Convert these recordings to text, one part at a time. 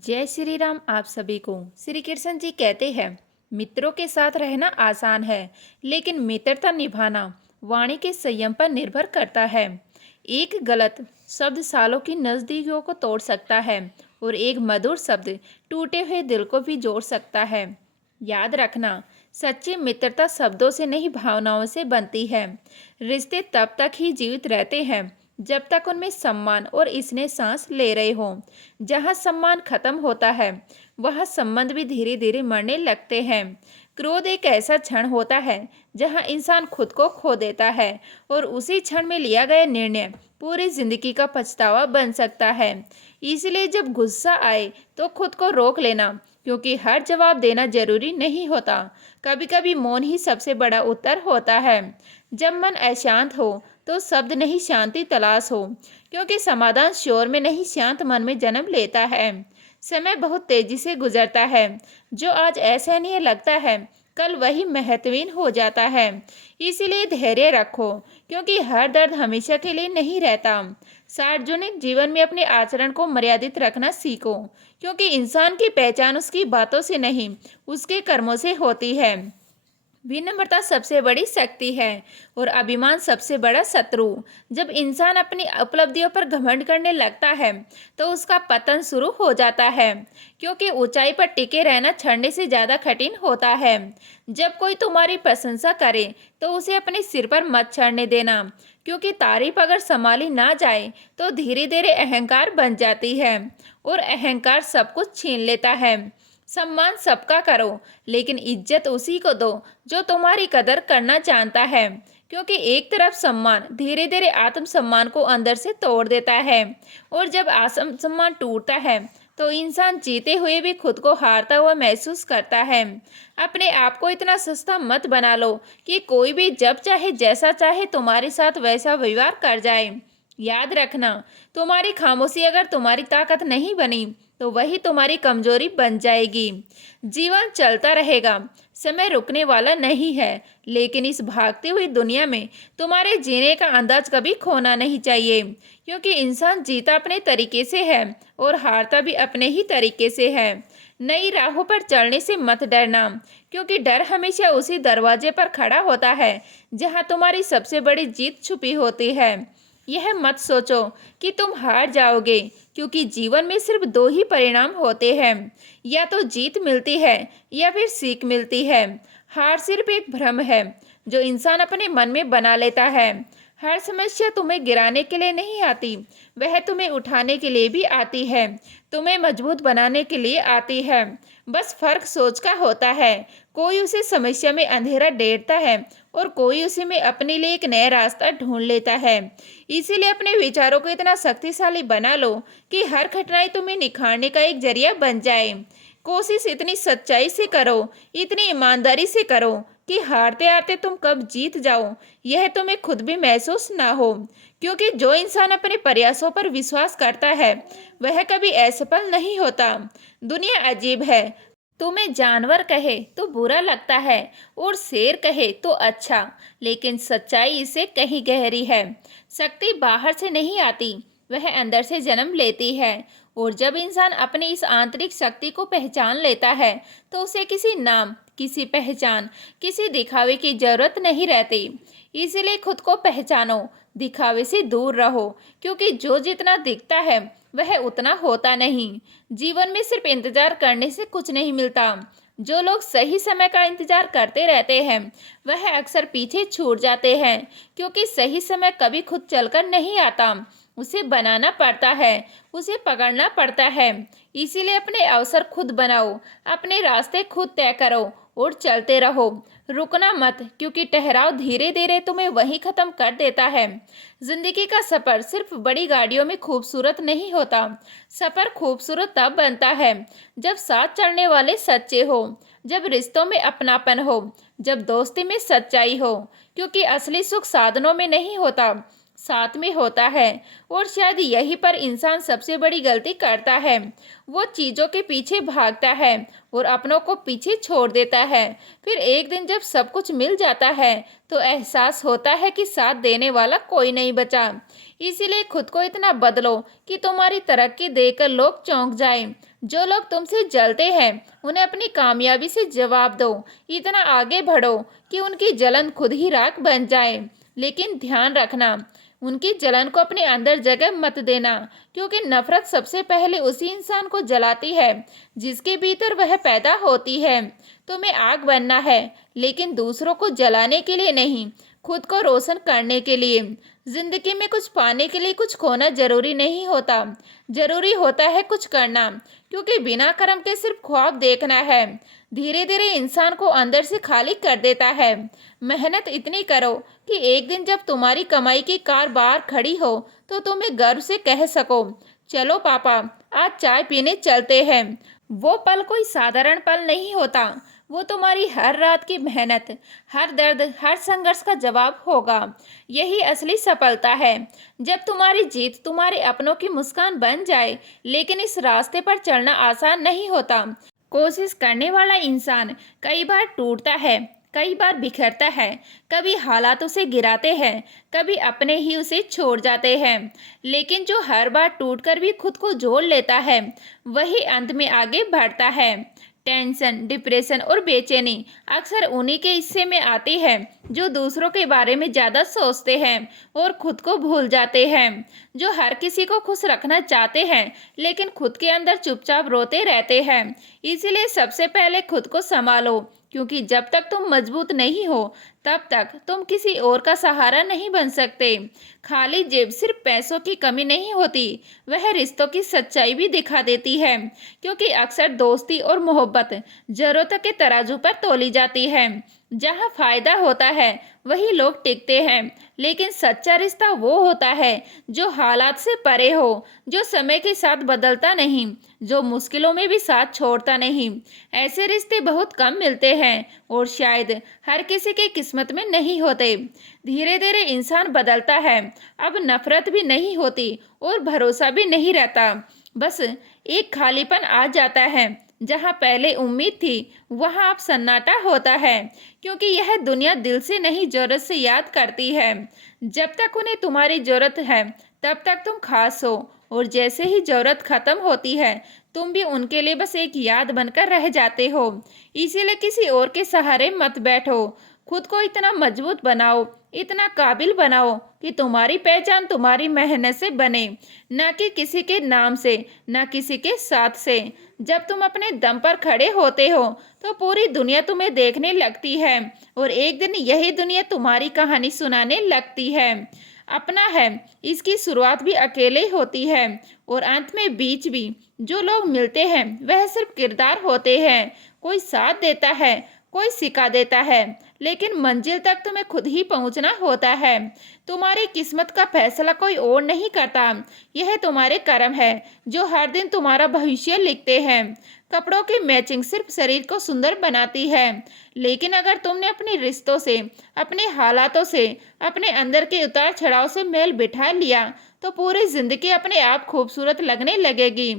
जय श्री राम। आप सभी को श्री कृष्ण जी कहते हैं, मित्रों के साथ रहना आसान है, लेकिन मित्रता निभाना वाणी के संयम पर निर्भर करता है। एक गलत शब्द सालों की नजदीकियों को तोड़ सकता है और एक मधुर शब्द टूटे हुए दिल को भी जोड़ सकता है। याद रखना, सच्ची मित्रता शब्दों से नहीं, भावनाओं से बनती है। रिश्ते तब तक ही जीवित रहते हैं जब तक उनमें सम्मान और स्नेह सांस ले रहे हो। जहाँ सम्मान खत्म होता है, वह संबंध भी धीरे धीरे मरने लगते हैं। क्रोध एक ऐसा क्षण होता है जहाँ इंसान खुद को खो देता है और उसी क्षण में लिया गया निर्णय पूरी जिंदगी का पछतावा बन सकता है। इसलिए जब गुस्सा आए तो खुद को रोक लेना, क्योंकि हर जवाब देना जरूरी नहीं होता। कभी कभी मौन ही सबसे बड़ा उत्तर होता है। जब मन अशांत हो तो शब्द नहीं, शांति तलाश हो, क्योंकि समाधान शोर में नहीं, शांत मन में जन्म लेता है। समय बहुत तेजी से गुजरता है। जो आज असहनीय लगता है, कल वही महत्वहीन हो जाता है। इसीलिए धैर्य रखो, क्योंकि हर दर्द हमेशा के लिए नहीं रहता। सार्वजनिक जीवन में अपने आचरण को मर्यादित रखना सीखो, क्योंकि इंसान की पहचान उसकी बातों से नहीं, उसके कर्मों से होती है। विनम्रता सबसे बड़ी शक्ति है और अभिमान सबसे बड़ा शत्रु। जब इंसान अपनी उपलब्धियों पर घमंड करने लगता है तो उसका पतन शुरू हो जाता है, क्योंकि ऊंचाई पर टिके रहना चढ़ने से ज्यादा कठिन होता है। जब कोई तुम्हारी प्रशंसा करे तो उसे अपने सिर पर मत चढ़ने देना, क्योंकि तारीफ अगर संभाली ना जाए तो धीरे धीरे अहंकार बन जाती है और अहंकार सब कुछ छीन लेता है। सम्मान सबका करो, लेकिन इज्जत उसी को दो जो तुम्हारी कदर करना जानता है, क्योंकि एक तरफ सम्मान धीरे धीरे आत्मसम्मान को अंदर से तोड़ देता है और जब आत्मसम्मान टूटता है तो इंसान जीते हुए भी खुद को हारता हुआ महसूस करता है। अपने आप को इतना सस्ता मत बना लो कि कोई भी जब चाहे जैसा चाहे तुम्हारे साथ वैसा व्यवहार कर जाए। याद रखना, तुम्हारी खामोशी अगर तुम्हारी ताकत नहीं बनी तो वही तुम्हारी कमजोरी बन जाएगी। जीवन चलता रहेगा, समय रुकने वाला नहीं है, लेकिन इस भागती हुई दुनिया में तुम्हारे जीने का अंदाज कभी खोना नहीं चाहिए, क्योंकि इंसान जीता अपने तरीके से है और हारता भी अपने ही तरीके से है। नई राहों पर चलने से मत डरना, क्योंकि डर हमेशा उसी दरवाजे पर खड़ा होता है जहां तुम्हारी सबसे बड़ी जीत छुपी होती है। यह मत सोचो कि तुम हार जाओगे, क्योंकि जीवन में सिर्फ दो ही परिणाम होते हैं, या तो जीत मिलती है या फिर सीख मिलती है। हार सिर्फ एक भ्रम है जो इंसान अपने मन में बना लेता है। हर समस्या तुम्हें गिराने के लिए नहीं आती, वह तुम्हें उठाने के लिए भी आती है, तुम्हें मजबूत बनाने के लिए आती है। बस फर्क सोच का होता है। कोई उसे समस्या में अंधेरा डेरता है और कोई उसी में अपने लिए एक नया रास्ता ढूंढ लेता है। इसीलिए अपने विचारों को इतना शक्तिशाली बना लो कि हर कठिनाई तुम्हें निखारने का एक जरिया बन जाए। कोशिश इतनी सच्चाई से करो, इतनी ईमानदारी से करो कि हारते हारते तुम कब जीत जाओ यह तुम्हें खुद भी महसूस ना हो, क्योंकि जो इंसान अपने प्रयासों पर विश्वास करता है वह कभी असफल नहीं होता। दुनिया अजीब है, तुम्हें जानवर कहे तो बुरा लगता है और शेर कहे तो अच्छा, लेकिन सच्चाई इससे कहीं गहरी है। शक्ति बाहर से नहीं आती, वह अंदर से जन्म लेती है। और जब इंसान अपनी इस आंतरिक शक्ति को पहचान लेता है तो उसे किसी नाम, किसी पहचान, किसी दिखावे की जरूरत नहीं रहती। इसीलिए खुद को पहचानो, दिखावे से दूर रहो, क्योंकि जो जितना दिखता है वह उतना होता नहीं। जीवन में सिर्फ इंतजार करने से कुछ नहीं मिलता। जो लोग सही समय का इंतजार करते रहते हैं वह अक्सर पीछे छूट जाते हैं, क्योंकि सही समय कभी खुद चलकर नहीं आता, उसे बनाना पड़ता है, उसे पकड़ना पड़ता है। इसीलिए अपने अवसर खुद बनाओ, अपने रास्ते खुद तय करो और चलते रहो। रुकना मत, क्योंकि ठहराव धीरे धीरे तुम्हें वहीं खत्म कर देता है। जिंदगी का सफर सिर्फ बड़ी गाड़ियों में खूबसूरत नहीं होता। सफर खूबसूरत तब बनता है जब साथ चलने वाले सच्चे हो, जब रिश्तों में अपनापन हो, जब दोस्ती में सच्चाई हो, क्योंकि असली सुख साधनों में नहीं होता, साथ में होता है। और शायद यहीं पर इंसान सबसे बड़ी गलती करता है। वो चीज़ों के पीछे भागता है और अपनों को पीछे छोड़ देता है। फिर एक दिन जब सब कुछ मिल जाता है तो एहसास होता है कि साथ देने वाला कोई नहीं बचा। इसीलिए खुद को इतना बदलो कि तुम्हारी तरक्की देखकर लोग चौंक जाएं। जो लोग तुमसे जलते हैं उन्हें अपनी कामयाबी से जवाब दो। इतना आगे बढ़ो कि उनकी जलन खुद ही राख बन जाए। लेकिन ध्यान रखना, उनकी जलन को अपने अंदर जगह मत देना, क्योंकि नफरत सबसे पहले उसी इंसान को जलाती है जिसके भीतर वह पैदा होती है। तुम्हें आग बनना है, लेकिन दूसरों को जलाने के लिए नहीं, खुद को रोशन करने के लिए। जिंदगी में कुछ पाने के लिए कुछ खोना जरूरी नहीं होता, जरूरी होता है कुछ करना, क्योंकि बिना कर्म के सिर्फ ख्वाब देखना है धीरे धीरे इंसान को अंदर से खाली कर देता है। मेहनत इतनी करो कि एक दिन जब तुम्हारी कमाई की कार बाहर खड़ी हो तो तुम्हें गर्व से कह सको, चलो पापा, आज चाय पीने चलते हैं। वो पल कोई साधारण पल नहीं होता, वो तुम्हारी हर रात की मेहनत, हर दर्द, हर संघर्ष का जवाब होगा। यही असली सफलता है, जब तुम्हारी जीत तुम्हारे अपनों की मुस्कान बन जाए। लेकिन इस रास्ते पर चलना आसान नहीं होता। कोशिश करने वाला इंसान कई बार टूटता है, कई बार बिखरता है, कभी हालात उसे गिराते हैं, कभी अपने ही उसे छोड़ जाते हैं। लेकिन जो हर बार टूटकर भी खुद को जोड़ लेता है, वही अंत में आगे बढ़ता है। टेंशन, डिप्रेशन और बेचैनी अक्सर उन्हीं के हिस्से में आती है जो दूसरों के बारे में ज़्यादा सोचते हैं और खुद को भूल जाते हैं, जो हर किसी को खुश रखना चाहते हैं लेकिन खुद के अंदर चुपचाप रोते रहते हैं। इसीलिए सबसे पहले खुद को संभालो, क्योंकि जब तक तुम मजबूत नहीं हो तब तक तुम किसी और का सहारा नहीं बन सकते। खाली जेब सिर्फ पैसों की कमी नहीं होती, वह रिश्तों की सच्चाई भी दिखा देती है, क्योंकि अक्सर दोस्ती और मोहब्बत जरूरत के तराजू पर तोली जाती है। जहाँ फायदा होता है वही लोग टिकते हैं, लेकिन सच्चा रिश्ता वो होता है जो हालात से परे हो, जो समय के साथ बदलता नहीं, जो मुश्किलों में भी साथ छोड़ता नहीं। ऐसे रिश्ते बहुत कम मिलते हैं और शायद हर किसी की किस्मत में नहीं होते। धीरे धीरे इंसान बदलता है, अब नफरत भी नहीं होती और भरोसा भी नहीं रहता। बस एक खालीपन आ जाता है, जहाँ पहले उम्मीद थी वहाँ अब सन्नाटा होता है, क्योंकि यह दुनिया दिल से नहीं जरूरत से याद करती है। जब तक उन्हें तुम्हारी जरूरत है तब तक तुम खास हो, और जैसे ही जरूरत खत्म होती है तुम भी उनके लिए बस एक याद बनकर रह जाते हो। इसीलिए किसी और के सहारे मत बैठो, खुद को इतना मजबूत बनाओ, इतना काबिल बनाओ कि तुम्हारी पहचान तुम्हारी मेहनत से बने, ना कि किसी के नाम से, ना किसी के साथ से। जब तुम अपने दम पर खड़े होते हो तो पूरी दुनिया तुम्हें देखने लगती है, और एक दिन यही दुनिया तुम्हारी कहानी सुनाने लगती है। अपना है, इसकी शुरुआत भी अकेले होती है और अंत में बीच भी जो लोग मिलते हैं वह सिर्फ किरदार होते हैं। कोई साथ देता है, कोई सिखा देता है, लेकिन मंजिल तक तुम्हें खुद ही पहुंचना होता है। तुम्हारी किस्मत का फैसला कोई और नहीं करता, यह तुम्हारे कर्म है जो हर दिन तुम्हारा भविष्य लिखते हैं। कपड़ों की मैचिंग सिर्फ शरीर को सुंदर बनाती है, लेकिन अगर तुमने अपने रिश्तों से, अपने हालातों से, अपने अंदर के उतार चढ़ाव से मेल बिठा लिया तो पूरी जिंदगी अपने आप खूबसूरत लगने लगेगी।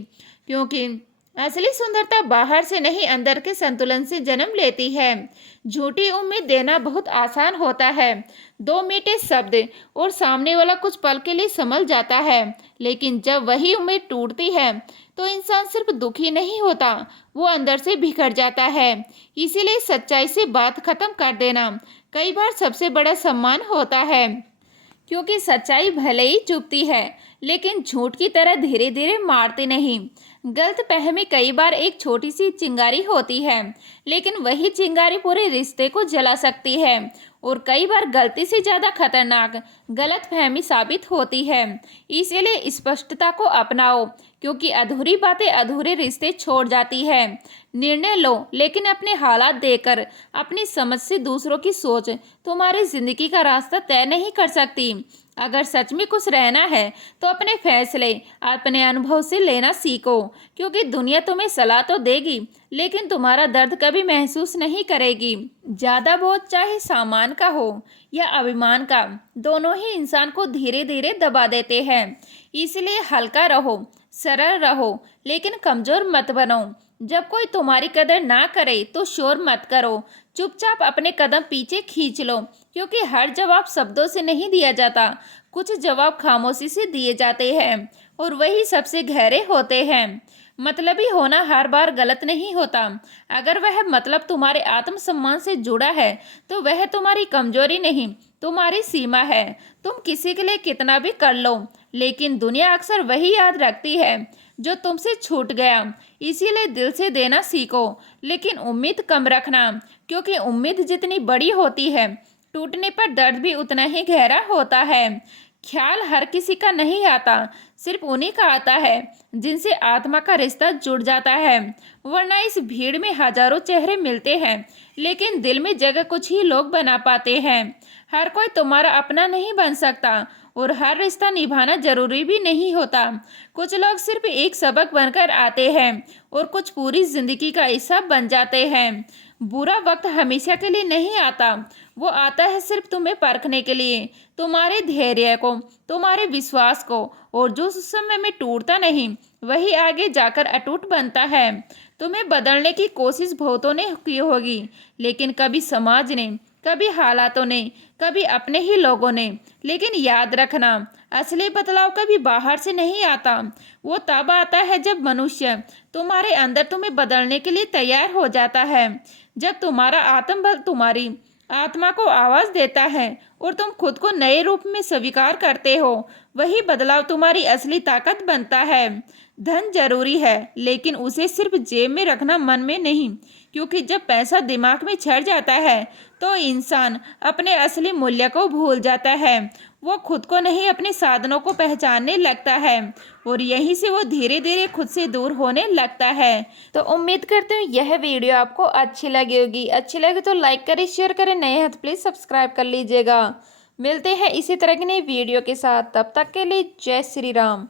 क्योंकि असली सुंदरता बाहर से नहीं, अंदर के संतुलन से जन्म लेती है। झूठी उम्मीद देना बहुत आसान होता है, दो मीठे शब्द और सामने वाला कुछ पल के लिए संभल जाता है, लेकिन जब वही उम्मीद टूटती है तो इंसान सिर्फ दुखी नहीं होता, वो अंदर से बिखर जाता है। इसीलिए सच्चाई से बात खत्म कर देना कई बार सबसे बड़ा सम्मान होता है, क्योंकि सच्चाई भले ही चुभती है लेकिन झूठ की तरह धीरे धीरे मारती नहीं। गलतफहमी कई बार एक छोटी सी चिंगारी होती है, लेकिन वही चिंगारी पूरे रिश्ते को जला सकती है, और कई बार गलती से ज़्यादा खतरनाक गलतफहमी साबित होती है। इसीलिए स्पष्टता को अपनाओ, क्योंकि अधूरी बातें अधूरे रिश्ते छोड़ जाती है। निर्णय लो, लेकिन अपने हालात देकर, अपनी समझ से दूसरों की सोच तुम्हारी जिंदगी का रास्ता तय नहीं कर सकती। अगर सच में खुश रहना है तो अपने फैसले अपने अनुभव से लेना सीखो, क्योंकि दुनिया तुम्हें सलाह तो देगी लेकिन तुम्हारा दर्द कभी महसूस नहीं करेगी। ज़्यादा बोझ चाहे सामान का हो या अभिमान का, दोनों ही इंसान को धीरे धीरे दबा देते हैं। इसलिए हल्का रहो, सरल रहो, लेकिन कमज़ोर मत बनो। जब कोई तुम्हारी कदर ना करे तो शोर मत करो, चुपचाप अपने कदम पीछे खींच लो, क्योंकि हर जवाब शब्दों से नहीं दिया जाता, कुछ जवाब खामोशी से दिए जाते हैं और वही सबसे गहरे होते हैं। मतलबी होना हर बार गलत नहीं होता। अगर वह मतलब तुम्हारे आत्मसम्मान से जुड़ा है तो वह तुम्हारी कमजोरी नहीं, तुम्हारी सीमा है। तुम किसी के लिए कितना भी कर लो, लेकिन दुनिया अक्सर वही याद रखती है जो तुमसे छूट गया। इसीलिए दिल से देना सीखो, लेकिन उम्मीद कम रखना, क्योंकि उम्मीद जितनी बड़ी होती है, टूटने पर दर्द भी उतना ही गहरा होता है। ख्याल हर किसी का नहीं आता, सिर्फ उन्हीं का आता है जिनसे आत्मा का रिश्ता जुड़ जाता है। वरना इस भीड़ में हजारों चेहरे मिलते हैं, लेकिन दिल में जगह कुछ ही लोग बना पाते हैं। हर कोई तुम्हारा अपना नहीं बन सकता, और हर रिश्ता निभाना जरूरी भी नहीं होता। कुछ लोग सिर्फ एक सबक बनकर आते हैं, और कुछ पूरी जिंदगी का हिस्सा बन जाते हैं। बुरा वक्त हमेशा के लिए नहीं आता, वो आता है सिर्फ तुम्हें परखने के लिए, तुम्हारे धैर्य को, तुम्हारे विश्वास को। और जो उस समय में टूटता नहीं, वही आगे जाकर अटूट बनता है। तुम्हें बदलने की कोशिश बहुतों ने की होगी, लेकिन कभी समाज ने, कभी हालातों ने, कभी अपने ही लोगों ने। लेकिन याद रखना, असली बदलाव कभी बाहर से नहीं आता, वो तब आता है जब मनुष्य तुम्हारे अंदर तुम्हें बदलने के लिए तैयार हो जाता है। जब तुम्हारा आत्मबल तुम्हारी आत्मा को आवाज देता है और तुम खुद को नए रूप में स्वीकार करते हो, वही बदलाव तुम्हारी असली ताकत बनता है। धन जरूरी है, लेकिन उसे सिर्फ जेब में रखना, मन में नहीं। क्योंकि जब पैसा दिमाग में चढ़ जाता है तो इंसान अपने असली मूल्य को भूल जाता है। वो खुद को नहीं, अपने साधनों को पहचानने लगता है, और यहीं से वो धीरे धीरे खुद से दूर होने लगता है। तो उम्मीद करते हूँ यह वीडियो आपको अच्छी लगी होगी। अच्छी लगे तो लाइक करें, शेयर करें, नए हैं तो प्लीज़ सब्सक्राइब कर लीजिएगा। मिलते हैं इसी तरह की नई वीडियो के साथ, तब तक के लिए जय श्री राम।